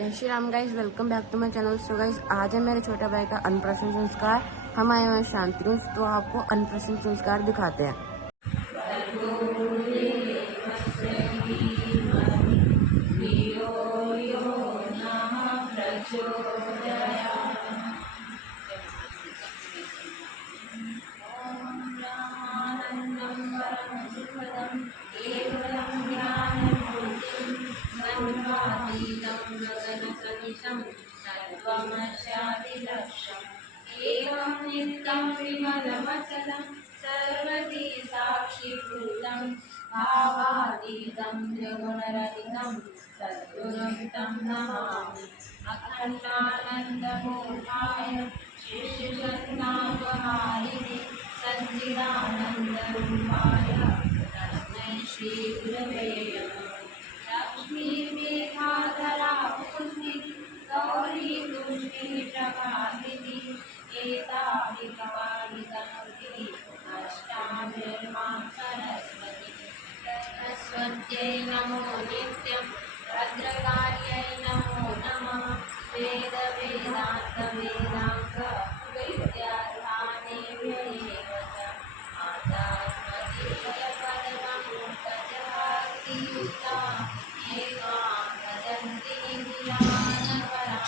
जय Shri Ram guys, welcome back to my channel. So guys, आज है मेरे छोटे भाई का अन्नप्राशन संस्कार। हम आए हुए हैं शांतिकुंज, तो आपको अन्नप्राशन संस्कार दिखाते हैं। एवं नित्यं विमलमचलं सर्वधी साक्षीभूतं भावातीतं त्रिगुणरहितं सद्गुरुं तं नमामि। अखण्डानन्दमूर्धाय श्रीशतावहारिणे सच्चिदानन्दरूपाय तस्मै श्रीगुरवे नमः। लक्ष्मीर्मेधाधरा पुष्टिः गौरी तुष्टिः प्रभासिनी एतानि कपालितनुतिः अष्टाभिर्मां सरस्वती। सरस्वत्यै नमो नित्यं भद्रकार्यै नमो नमः। वेदान्त विद्यार्थानेभ्यः च मातास्मदीयपदं गजहातियुक्ता एकां भजन्ति निधियानपरां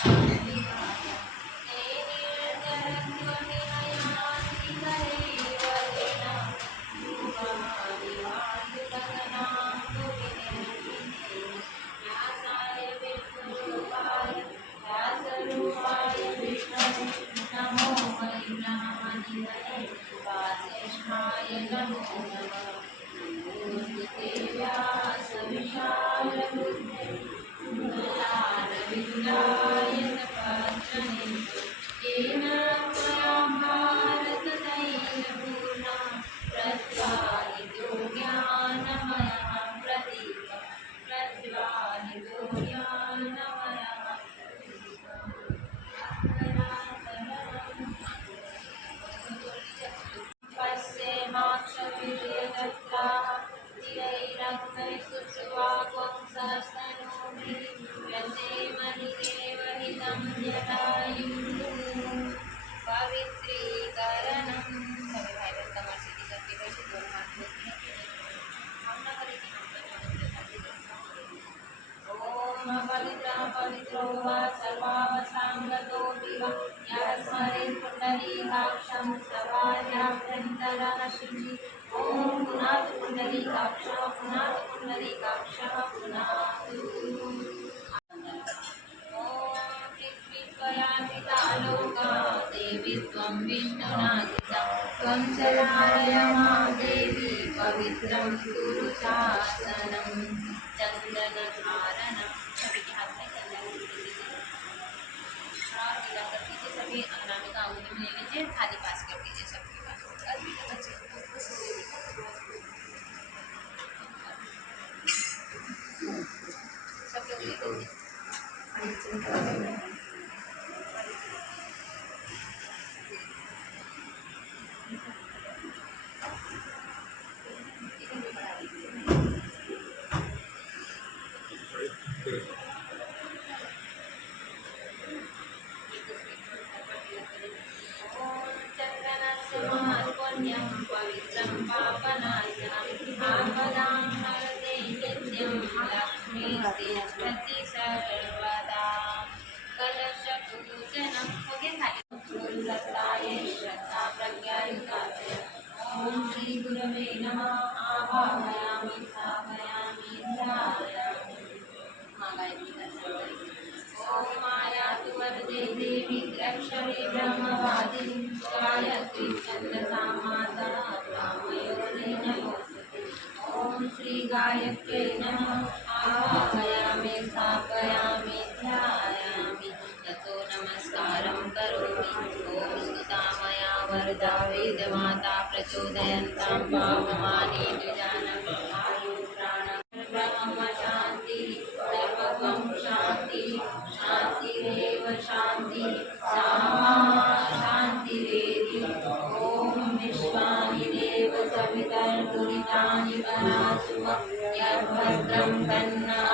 नमो वै ब्रह्मनिधये वासिष्ठाय नमो नमः। नमोऽस्तुते व्यासविशालबुद्धे ज्ञानविद्याय तपस्विने येन त्वया भारततैलपूर्णा प्रज्वालितो ज्ञानमयः प्रदीपः प्रज्वालितो ज्ञानमयः पश्येमाक्षविर्यजत्राः तिरैरग्नैः सुष्ठुवाक्वं सस्तनूभिः व्यसेमनिदेवहितं जटायुः। पवित्रीकरणं सभी भाई बहन कमर सीधी करके बैठे, दोनों हाथ जोड़ते हैं। कामना करें कि ओम पवित्रः पवित्रो वा सर्वावसाङ्गतोऽपि वा यः स्मरेत् पुण्डरीकाक्षं सर्वार्याभ्यन्तरः शुचिः। ॐ पुनातु पुण्डरीकाक्षः पुनातु पुण्डरीकाक्षः पुनातु। ॐ पृथ्वी त्वया कृता लोका देवी त्वं विष्णुनाथिता त्वं चरारय मा देवी पवित्रं कुरु शासनं चन्दनधारणं। सभी के हाथ में चंदन ले लीजिए और विदा कर दीजिए। सभी अनामिका अंगुली में ले लीजिए, थाली पास कर दीजिए सबके पास। सब लोग ले लीजिए। चन्दनस्यमार्पण्यं पवित्रं पापनाशनम् आपदां हरते नित्यं लक्ष्मीर्तिष्ठति सर्वदा। कलशपूजनं हो गया थाली। फूललतायै श्रद्धा प्रज्ञायुक्ताय ॐ श्रीगुरवे नमः। आवाहयामि स्थापयामि ध्यायामि। माँ गायत्री का संकल्प। ॐ मायातु वरदे देवी त्र्यक्षरे ब्रह्मवादिनी गायत्री छन्दसा माता त्वामयोनिं नमोऽस्तुते। ॐ श्रीगायत्र्यै नमः। आवाहयामि स्थापयामि ध्यायामि ततो नमस्कारं करोमि। ॐ स्तुता मया वरदा वेदमाता प्रचोदयन्तां पावमानि द्विजानम् आयु प्राणं ब्रह्म शान्ति सर्वं शान्ति शान्तिरेव शान्ति सामा शान्तिरेधि। ॐ विश्वानि देव सवितर्दुरितानि वरासुः यद्भद्रं तन्नः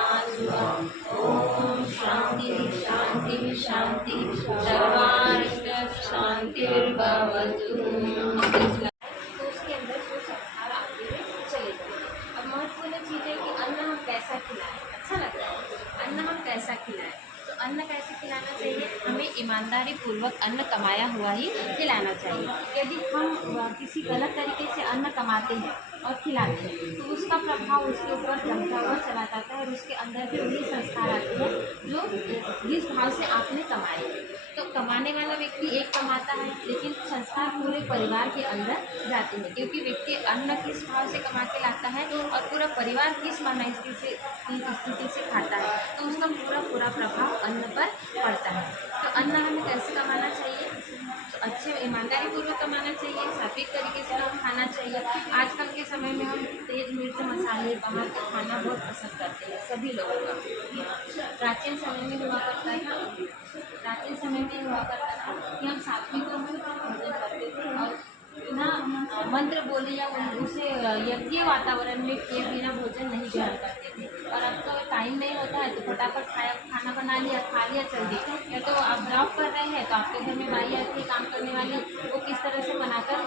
ॐ शान्ति शांति शांति सर्वारिष्ट शांतिर्भवतु। तो उसके अंदर जो संस्कार आते हुए चले जाए। अब महत्वपूर्ण चीज़ है कि अन्न हम कैसा खिलाएं। अच्छा लगता है अन्न हम कैसा खिलाएं। तो अन्न कैसे खिलाना चाहिए, हमें ईमानदारी पूर्वक अन्न कमाया हुआ ही खिलाना चाहिए। यदि हम किसी गलत तरीके से अन्न कमाते हैं और खिलाते हैं तो उसका प्रभाव उसके ऊपर जमता हुआ चला जाता है और उसके अंदर भी वही संस्कार आते हैं जो जिस भाव से आपने कमाए। तो कमाने वाला व्यक्ति एक कमाता है लेकिन संस्कार पूरे परिवार के अंदर जाते हैं, क्योंकि व्यक्ति अन्न किस भाव से कमा के लाता है और पूरा परिवार किस स्थिति से खाता है तो उसका पूरा प्रभाव अन्न पर पड़ता है। तो अन्न हमें कैसे कमाना चाहिए, तो अच्छे ईमानदारी पूर्वक कमाना चाहिए, सात्विक तरीके से हम खाना चाहिए। आजकल के समय में हम तेज मिर्च मसाले बाहर का खाना बहुत पसंद करते हैं सभी लोगों का। प्राचीन समय में हुआ करता था कि हम सात्विक भोजन करते थे और ना मंत्र बोले या उसे यज्ञ वातावरण में किए बिना भोजन नहीं ग्रहण करते थे। और अब तो टाइम नहीं होता है तो फटाफट खाना बना लिया, खा लिया, चल दिया। या तो आप जॉब कर रहे हैं तो आपके घर में बाई आती है काम करने वाली, वो किस तरह से बनाकर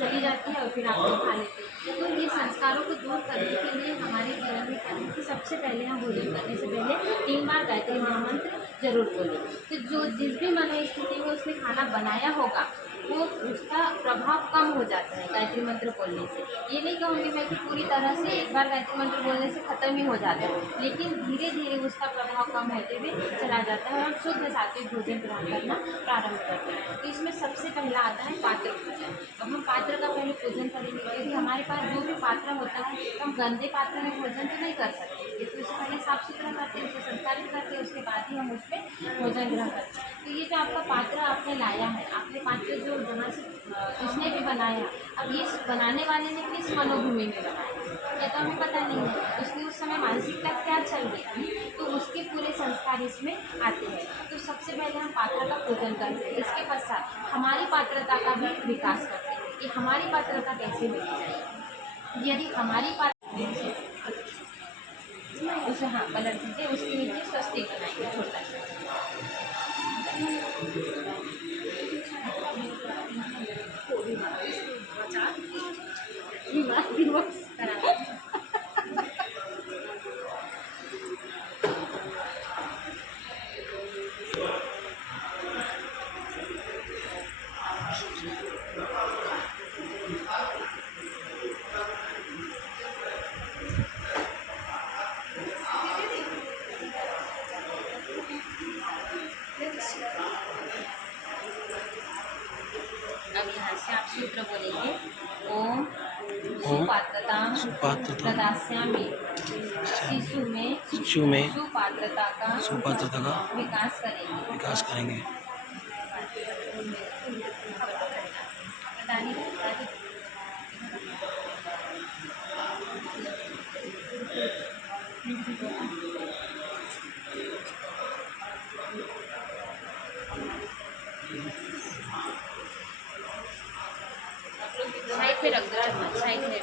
चली जाती है और फिर आप लोग खा लेते हैं। तो ये संस्कारों को दूर करने के लिए हमारे जीवन में क्या है कि सबसे पहले हम भोजन करने से पहले 3 बार गायत्री महामंत्र जरूर बोलें। तो जो जिस भी मनोस्थिति में उसने खाना बनाया होगा वो उसका प्रभाव कम हो जाता है गायत्री मंत्र बोलने से। ये नहीं कहूँगी मैं कि पूरी तरह से एक बार गायत्री मंत्र बोलने से ख़त्म ही हो जाता है, लेकिन धीरे धीरे उसका प्रभाव कम होते हुए चला जाता है और हम शुद्ध सात्विक भोजन ग्रहण करना प्रारंभ करते हैं। तो इसमें सबसे पहला आता है पात्र पूजन। अब हम पात्र का पहले पूजन करेंगे क्योंकि हमारे पास जो भी पात्र होता है तो हम गंदे पात्र में भोजन तो नहीं कर सकते, तो उसे पहले साफ सुथरा करते हैं, उसे संस्कारित करते हैं, उसके बाद ही हम उसमें भोजन ग्रहण करते हैं। तो ये जो आपका पात्र आपने लाया है, आपने पात्र जो जहाँ से जिसने भी बनाया, अब ये बनाने वाले ने किस मनोभूमि में बनाया ये तो हमें पता नहीं है, उसकी उस समय मानसिकता क्या चल रही थी, तो उसके पूरे संस्कार इसमें आते हैं। तो सबसे पहले हम पात्र का पूजन करते हैं, इसके पश्चात हमारी पात्रता का भी विकास करते हैं कि हमारी पात्रता कैसे मिली जाए। यदि हमारी उसे हाँ पलट दीजिए, उसके नीचे स्वस्तिक बनाएंगे छोटा सा। अब यहाँ से आप सूत्र बोलेंगे, ओम सुपात्रता प्रदास्यामि, शिशु में सुपात्रता का विकास करेंगे। साइड पे रख दो, साइड में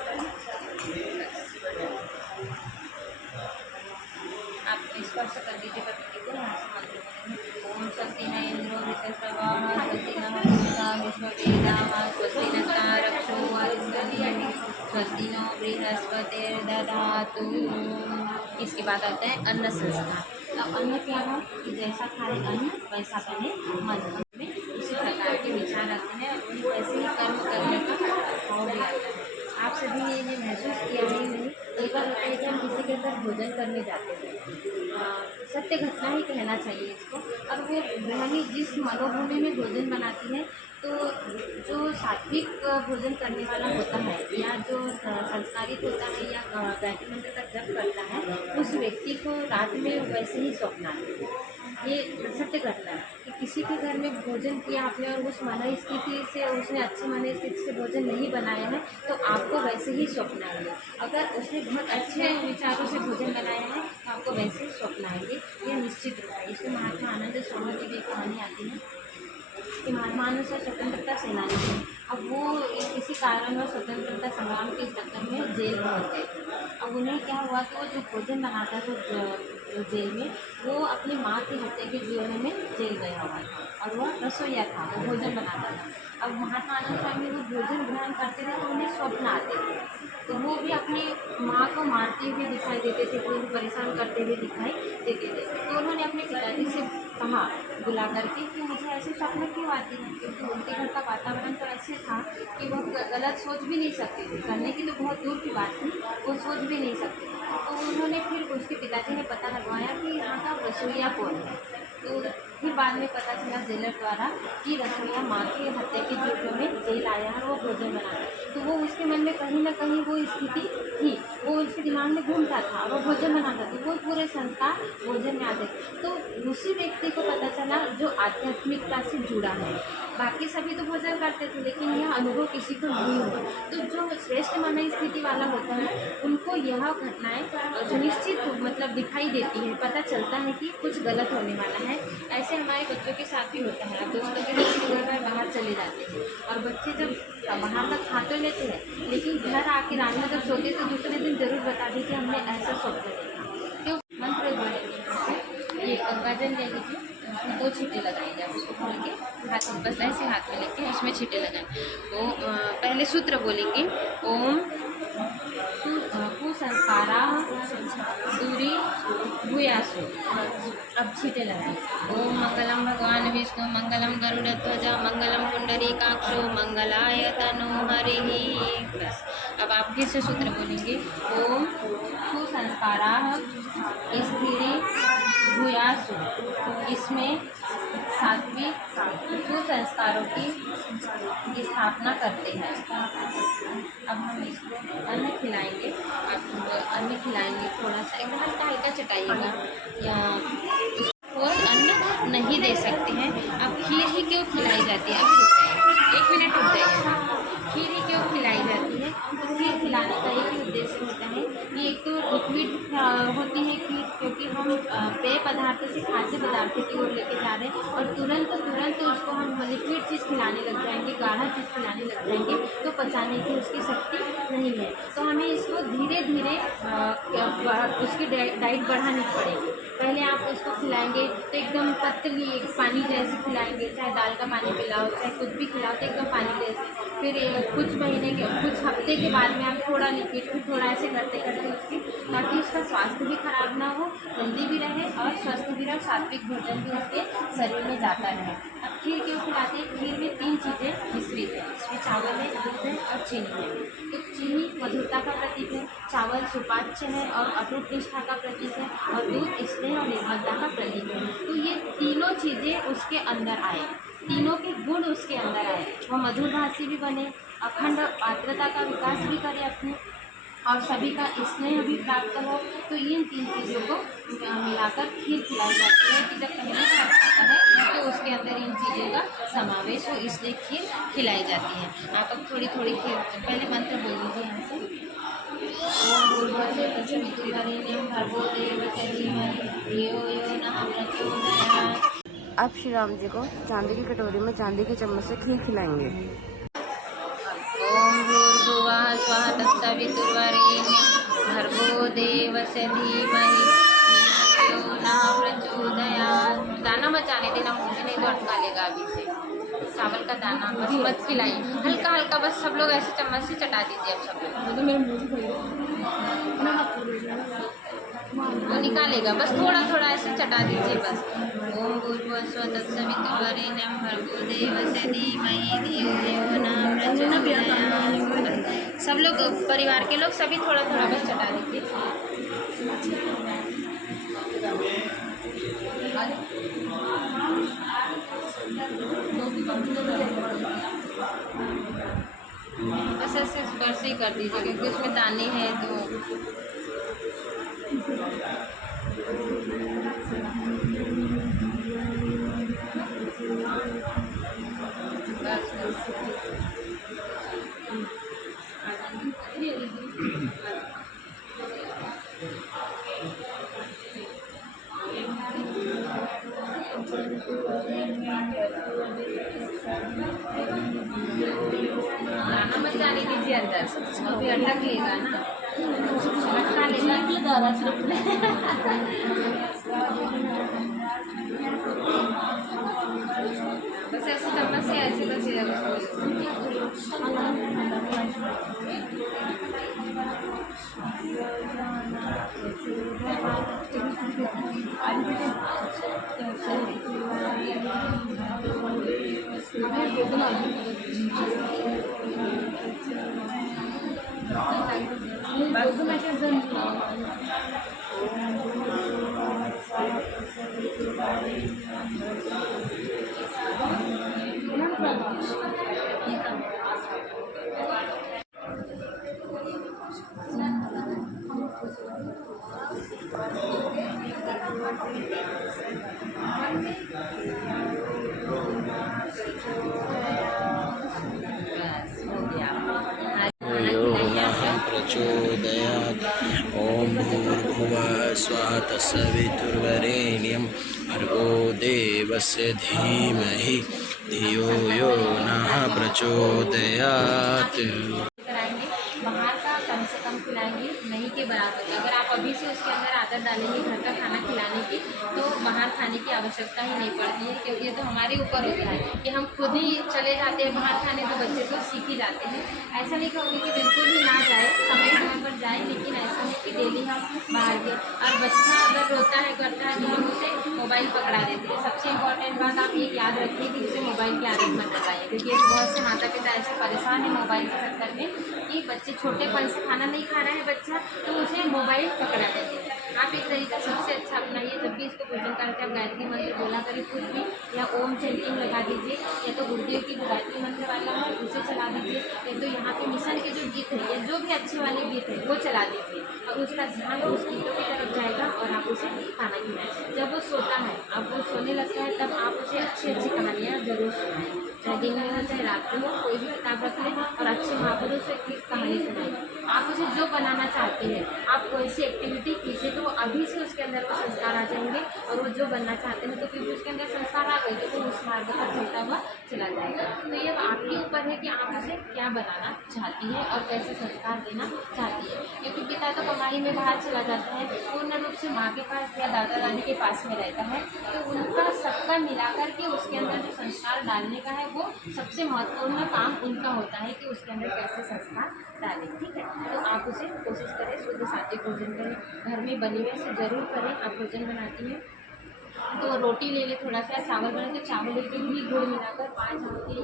आप स्पर्श कर दीजिए प्रकृति को। यहाँ से मंत्र बोलेंगे, ओम शक्ति न इंद्रो वितस्रवाः स्वस्ति नः पूषा विश्ववेदाः स्वस्ति नस्तारक्षो अरिष्टनेमिः स्वस्ति नो बृहस्पतिर्दधातु। इसके बाद आता है अन्न संस्कार। अब अन्न क्या है कि जैसा खाए अन्न वैसा बने मन में उसी प्रकार के विचार आते हैं और वैसे ही कर्म करने का भाव भी आता है। आप सभी ने ये महसूस किया ही नहीं, एक बार होता है कि हम किसी के घर भोजन करने जाते हैं, सत्य घटना ही कहना चाहिए इसको। अब वो गृहिणी जिस मनोभूमि में भोजन बनाती है तो जो सात्विक भोजन करने वाला होता है या जो संस्कारित होता है या गायत्री मंत्र का जप करता है उस व्यक्ति को रात में वैसे ही स्वप्न आते हैं। ये सत्य घटना है कि किसी के घर में भोजन किया आपने और उस मन स्थिति से उसने अच्छी मन स्थिति से भोजन नहीं बनाया है तो आपको वैसे ही स्वप्न आएंगे। अगर उसने बहुत अच्छे विचारों से भोजन बनाया है तो आपको वैसे ही स्वप्न आएंगे, ये निश्चित रूप है। इसमें महात्मा आनंद स्वामी की भी एक कहानी आती है कि महात्मा आनंद स्वतंत्रता सेनानी थे। अब वो किसी कारणवश स्वतंत्रता संग्राम के चक्कर में जेल में हो गए। अब उन्हें क्या हुआ कि वो जो भोजन बनाता था जेल में, वो अपनी माँ की हत्या के जुर्म में जेल गया हुआ था और वह रसोईया था, वो भोजन बनाता था। अब महात्मा आनंद स्वामी वो भोजन ग्रहण करते थे तो उन्हें स्वप्न आते थे, तो वो भी अपनी माँ को मारते हुए दिखाई देते थे, कोई परेशान करते हुए दिखाई देते थे। तो उन्होंने अपने पिताजी से कहा बुला करके कि मुझे ऐसे स्वप्न क्यों आते हैं, क्योंकि उनके घर का वातावरण तो ऐसे था कि वो गलत सोच भी नहीं सकते थे, करने की तो बहुत दूर की बात थी, वो सोच भी नहीं सकते। तो उन्होंने फिर उसके पिताजी ने पता लगवाया कि यहाँ का रसोईया कौन है। तो फिर बाद में पता चला जेलर द्वारा कि रसोईया माँ की हत्या के जुर्म में जेल आया है, वो भोजन बनाया। तो वो उसके मन में कहीं ना कहीं वो स्थिति थी, वो उसके दिमाग में घूमता था, वो भोजन बनाता था, वो पूरे संस्कार भोजन में आते। तो उसी व्यक्ति को पता चला जो आध्यात्मिकता से जुड़ा है। बाकी सभी तो भोजन करते थे लेकिन यह अनुभव किसी को नहीं हुआ। तो जो श्रेष्ठ मन स्थिति वाला होता है उनको यह घटनाएं सुनिश्चित मतलब दिखाई देती है, पता चलता है कि कुछ गलत होने वाला है। ऐसे हमारे बच्चों के साथ भी होता है। अब दोस्तों के साथ बाहर चले जाते हैं और बच्चे जब बाहर का खा तो लेते हैं लेकिन घर आके रात में जब सोते तो दूसरे दिन जरूर बता दी कि हमने ऐसा स्वप्न देखा। क्यों मंत्र बोलेंगे, ये गंगाजल ले लीजिए, उसमें 2 छींटे लगाएंगे, आप उसको खोल के हाथ में बस ऐसे हाथ में लेके उसमें छींटे लगाएं। तो पहले सूत्र बोलेंगे, ओम कुसंस्कारा दूरी भूयासु। अब छींटे लगाएं। ओम मंगलम भगवान विष्णु मंगलम गरुड़ध्वज मंगलम पुंडरीकाक्षो मंगलाय तनो हरिः। बस अब आप फिर से सूत्र बोलेंगे, ओम सुसंस्कारा स्थिरे भूयासु। इसमें सात्विक सुसंस्कारों की स्थापना करते हैं। अब हम इसको अन्न खिलाएंगे, आप अन्न खिलाएंगे, थोड़ा सा एकदम हल्का हल्का चटाइएगा, या वो अन्न नहीं दे सकते हैं। अब खीर ही क्यों खिलाई जाती है, अभी रुक जाइए, 1 मिनट रुक जाइए। खीर ही क्यों खिलाई जाती है, तो खीर खिलाने का एक ही उद्देश्य होता है कि एक तो लिक्विड होती है खीर, क्योंकि हम पेय पदार्थ से खाद्य पदार्थ की ओर लेके जा रहे हैं और तुरंत उसको हम लिक्विड चीज़ खिलाने लग जाएंगे, गाढ़ा चीज़ खिलाने लग जाएंगे तो पचाने की उसकी शक्ति नहीं है। तो हमें इसको धीरे धीरे उसकी डाइट बढ़ानी पड़ेगी। पहले आप उसको खिलाएंगे तो एकदम पतली पानी जैसे खिलाएंगे, चाहे दाल का पानी पिलाओ चाहे कुछ भी खिलाओ तो एकदम पानी जैसे। फिर कुछ हफ्ते के बाद में आप थोड़ा लिक्विड, फिर थोड़ा ऐसे करते करते उसकी, ताकि उसका स्वास्थ्य भी खराब ना हो, हेल्दी भी रहे और स्वस्थ भी रहे, सात्विक भोजन भी उसके शरीर में जाता रहे। अब खीर क्यों खिलाते हैं, खीर में 3 चीज़ें मिश्रित है, इसमें चावल है, दूध है और चीनी है। तो चीनी मधुरता का प्रतीक है, चावल सुपाच्य है और अटूट निष्ठा का प्रतीक है, और दूध स्नेह और निर्मलता का प्रतीक है। तो ये तीनों चीज़ें उसके अंदर आए, तीनों के गुण उसके अंदर आए, वह मधुरभाषी भी बने, अखंड पात्रता का विकास भी करे अपने, और सभी का स्नेह भी प्राप्त हो। तो इन 3 चीज़ों को मिलाकर खीर खिलाई जाती है कि जब पहले खाता है तो उसके अंदर इन चीज़ों का समावेश हो, इसलिए खीर खिलाई जाती है। आप अब थोड़ी थोड़ी खीर, पहले मंत्र बोल लीजिए यहाँ से, ओम भूर्भुवस्सुः भर्गो देवस्य धीमहि धियो यो नः प्रचोदयात्। अब श्री राम जी को चांदी की कटोरी में चांदी के चम्मच से खीर खिलाएंगे। ओम भूर्भुवः स्वः तत्सवितुर्वरेण्यं भर्गो देवस्य धीमहि धियो यो नः प्रचोदयात्। दाना बचाने देना, मुझे नहीं तो अटका लेगा अभी से। चावल का दाना बस मत खिलाइए, हल्का हल्का बस सब लोग ऐसे चम्मच से चटा दीजिए। अब सब लोग वो निकालेगा, बस थोड़ा थोड़ा ऐसे चटा दीजिए बस। ओम भूर्भुवस्सुः तत्सवितुर्वरेण्यं भर्गो देवस्य धीमहि धियो यो नः प्रचोदयात्। सब लोग परिवार के लोग सभी थोड़ा थोड़ा बस चटा दीजिए। बस ऐसे स्पर्श ही कर दीजिए क्योंकि उसमें दाने हैं तो दाना मत जाने दीजिए अंदर, अभी अटक लेगा ना, अटका लेगा। बस ऐसे करना से ऐसे बचे यो नः प्रचोदयात् ॐ भूर्भुवः स्वः तत्सवितुर्वरेण्यं भर्गो देवस्य धीमहि धियो यो नः प्रचोदयात्। कराएंगे बाहर का कम से कम खिलाएंगे, नहीं के बराबर। अगर आप अभी से उसके अंदर आदत डालेंगे घर का खाना खिलाने की तो बाहर खाने की आवश्यकता ही नहीं पड़ती है, क्योंकि ये तो हमारे ऊपर होता है कि हम खुद ही चले जाते हैं बाहर खाने, तो बच्चे तो सीख ही जाते हैं। ऐसा नहीं कहूँगी कि बिल्कुल ही ना जाए, समय समय पर जाए, लेकिन ऐसा नहीं कि डेली हम बाहर के। और बच्चा अगर रोता है करता है तो हम उसे मोबाइल पकड़ा देते हैं। सबसे इम्पोर्टेंट बात आप ये याद रखिए कि उसे मोबाइल की आदत मत लगाइए, क्योंकि बहुत से माता पिता ऐसे परेशान है मोबाइल के चक्कर में कि बच्चे छोटे पल से खाना नहीं खा रहा है बच्चा, तो उसे मोबाइल पकड़ा देते हैं। आप एक तरीका सबसे अच्छा अपनाइए, जब भी इसको भोजन करते हैं गायत्री मंत्र बोला करिए कुछ भी, या ओम चैंटिंग लगा दीजिए, या तो गुरुदेव की जो गायत्री मंत्र वाला है उसे चला दीजिए, या तो यहाँ पे मिशन के जो गीत है या जो भी अच्छे वाले गीत है वो चला दीजिए, और उसका ध्यान उस गीतों की तरफ जाएगा और आप उसे खाना खिलाएं। जब वो सोता है, अब वो सोने लगता है, तब आप उसे अच्छी अच्छी कहानियाँ जरूर सुनाएं, चाहे दिन में हो चाहे रात में हो, कोई भी किताब रख लें और अच्छे महापुरुष की कहानी सुनाएं। आप उसे जो बनाना चाहते हैं, आप कोई सी एक्टिविटी कीजिए तो अभी से उसके अंदर वो संस्कार आ जाएंगे, और वो जो बनना चाहते हैं तो क्योंकि उसके अंदर संस्कार आ गए तो वो उस मार्ग पर चलता हुआ चला जाएगा। तो ये आपके ऊपर है कि आप उसे क्या बनाना चाहती है और कैसे संस्कार देना चाहती है, क्योंकि पिता तो कमाई में बाहर चला जाता है, पूर्ण रूप से माँ के पास या दादा दादी के पास में रहता है, तो उनका सबका मिलाकर के उसके अंदर जो संस्कार डालने का है वो सबसे महत्वपूर्ण काम उनका होता है कि उसके अंदर कैसे संस्कार डालें। ठीक है, तो आप उसे कोशिश करें शुद्ध सात्विक भोजन करें, घर में बने हुए से जरूर करें। आप भोजन बनाती हैं तो रोटी ले ले, थोड़ा सा चावल बने तो चावल में भी गुड़ मिलाकर 5 रोटी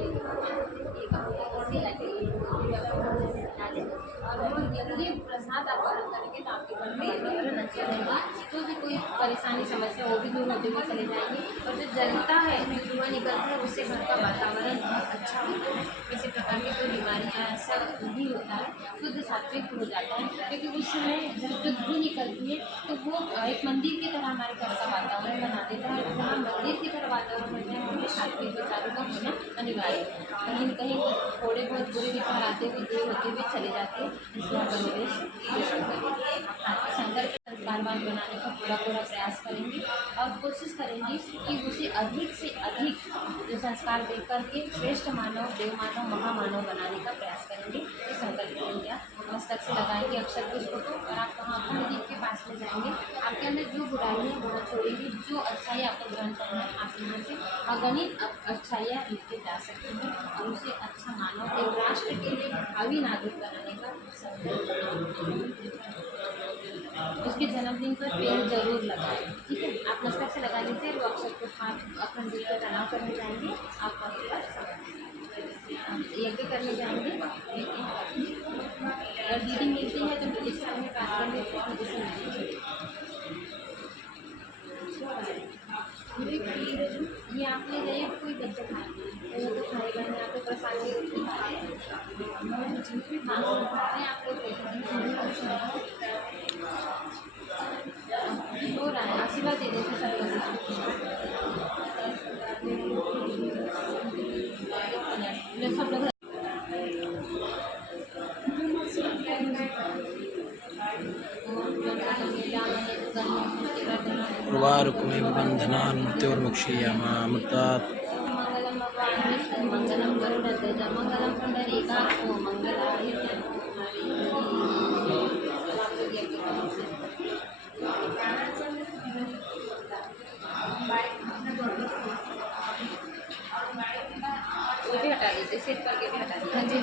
डालें, और वो यदि प्रसाद आप ग्रहण करेंगे तो आपके घर में वातावरण अच्छा रहेगा, तो भी कोई परेशानी समस्या वो भी दूर होते हुए चले जाएंगे, और जो जलता है जो धुआं निकलता है उससे घर का वातावरण बहुत अच्छा होता है, किसी प्रकार की कोई बीमारियाँ ऐसा नहीं होता है, शुद्ध सात्विक हो जाता है, क्योंकि उस समय जब जो धुआं निकलती है तो वो एक मंदिर की तरह हमारे घर का वातावरण बना देता है। जहाँ मंदिर की तरह वातावरण बनता है हमें सात्विक विचारों का होना अनिवार्य है। कहीं न कहीं थोड़े बहुत बुरे विचार आते हुए देर होते हुए चले जाते हैं, इसलिए आप निवेश शंकर के संस्कारवान बनाने का पूरा प्रयास करेंगे, और कोशिश करेंगी कि उसे अधिक से अधिक जो संस्कार दे करके श्रेष्ठ मानव, देव मानव, महामानव बनाने का प्रयास करेंगे। इस संकल्प करेंगे, मस्तक से लगाएंगे अक्षर पुष्प को, और आप वहाँ अपने दीप के पास में जाएंगे। आपके अंदर जो बुराई है वो छोड़ेंगे, जो अच्छाई आपको ग्रहण करना है आप यहाँ से अगणित अच्छाइयाँ लिखते जा सकते हैं, और उसे अच्छा मानव एक राष्ट्र के लिए भावी नागरिक बनाने का संकल्प। उसके जन्मदिन पर पेड़ जरूर लगाएं। ठीक है, आप मस्तक से लगा लीजिए, वो अक्षर पुष्प आप अपने दिल का तनाव करने जाएंगे, आप वहाँ पर यज्ञ करने जाएंगे। अगर दीदी मिलती है तो प्रतिष्ठा में बात करने से ये आप ले जाइए, कोई बच्चा खाएंगे तो खाएगा नहीं, आप प्रसाद आप हो रहा है, आशीर्वाद दे देते सब लोग। उर्वारुकमेव बन्धनान् मृत्योर्मुक्षीयमामृतात्। मंगलम गरुड़ध्वज मंगलम पुंडरीकाक्षो मंगलाय वो भी हटा दीजिए, सिर करके भी हटा दीजिए। हाँ जी।